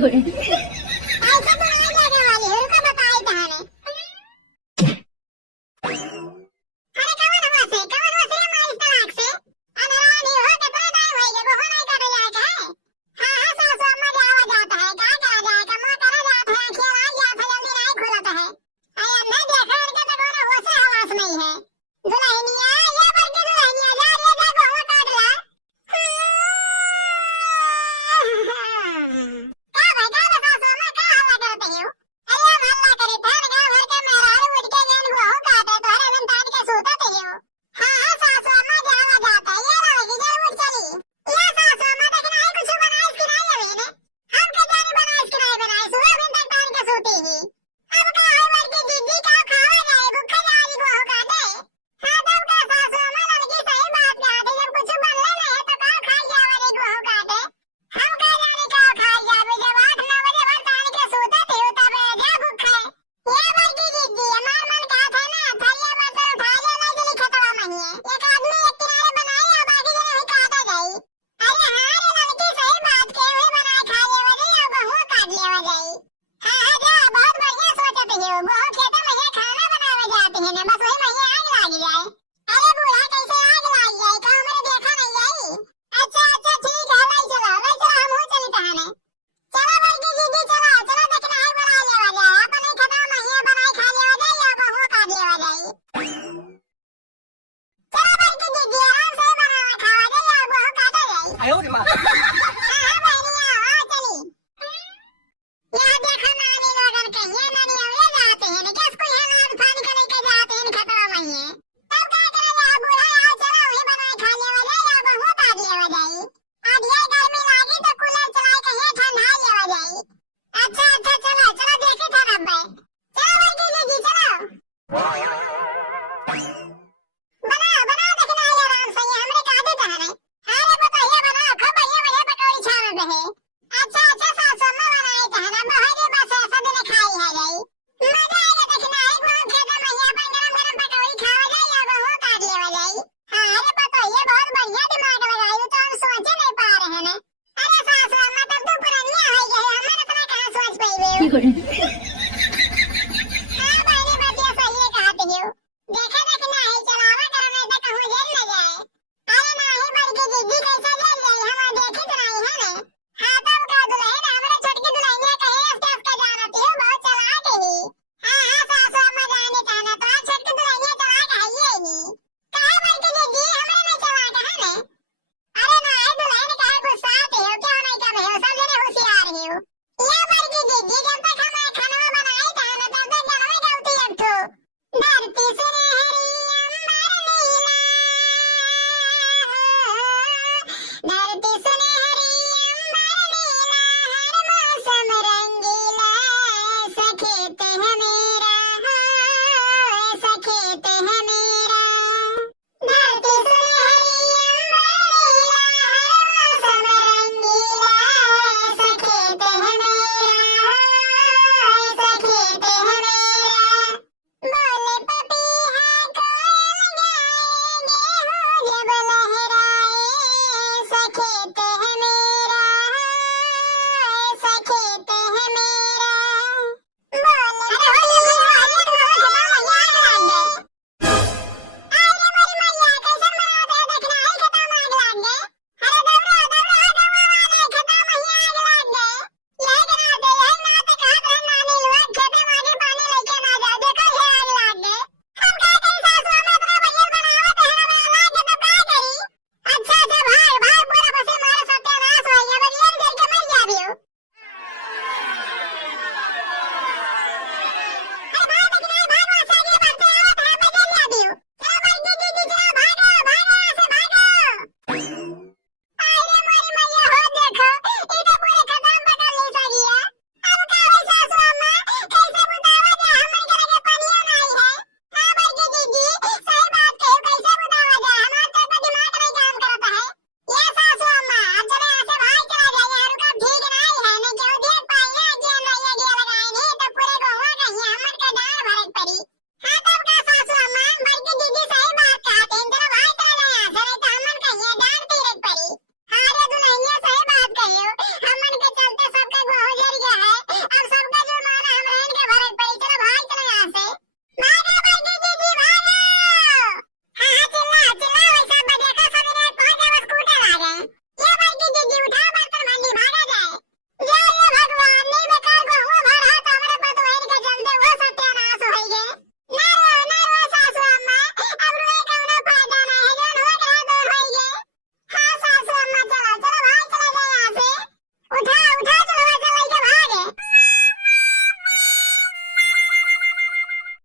ऐसा तो नहीं लगे वाली उनको बताई कहानी। अरे कवन हुआ से माइस तलाक से अनरानी हो कितना टाइम हो गया वो नहीं करे जाए का है। हां सासू अम्मा जावा जाता है क्या करा जाए का मां करे जाता है खेला जाता है जल्दी नहीं खुलता है। अरे नहीं देखा इनका तो कोना वो से आवाज नहीं है। दुल्हनिया ये पर के दुल्हनिया जा रे देखो हम काट ला। Buddy.